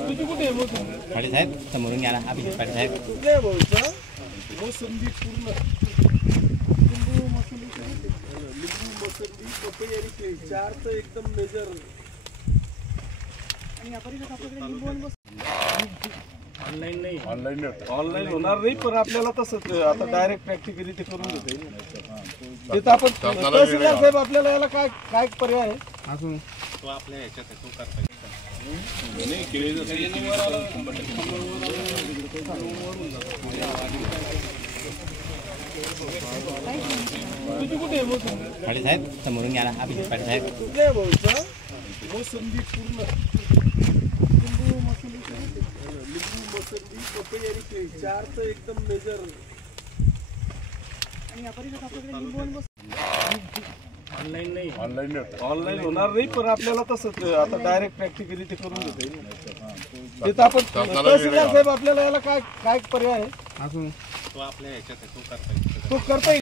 पाटील साहेब समोरून घ्या ना अभिजित पाटील साहेब. मोसंबी पूर्ण लिंबू मोसंबी पपई आणि केळी चार तर एकदम मेजर. आणि ऑनलाईन होणार नाही, पण आपल्याला तसंच आता डायरेक्ट प्रॅक्टिकली ते करून घेता येईल. ते तर आपण तहसीलदार साहेब आपल्याला याला काय काय पर्याय आहे अजून तो आपल्या ह्याच्यात तो करता पाटील साहेब समोरून घ्या ना अभिजित पाटील साहेब. मोसंबी पूर्ण लिंबू मोसंबी पपई आणि केळी चार तर एकदम मेजर. आणि ऑनलाईन होणार नाही, पण आपल्याला तसंच आता डायरेक्ट प्रॅक्टिकली ते करून घेता येईल. ते तर आपण तहसीलदार साहेब आपल्याला याला काय काय पर्याय आहे अजून तो आपल्या ह्याच्यात तो करता येईल.